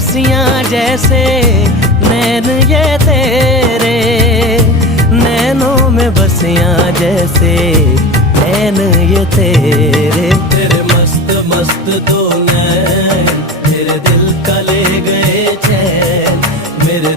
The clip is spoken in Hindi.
बसियां जैसे नैन ये तेरे, नैनों में बसियां जैसे नैन ये तेरे। तेरे मस्त मस्त दो नैन, मेरे दिल का ले गए चैन, मेरे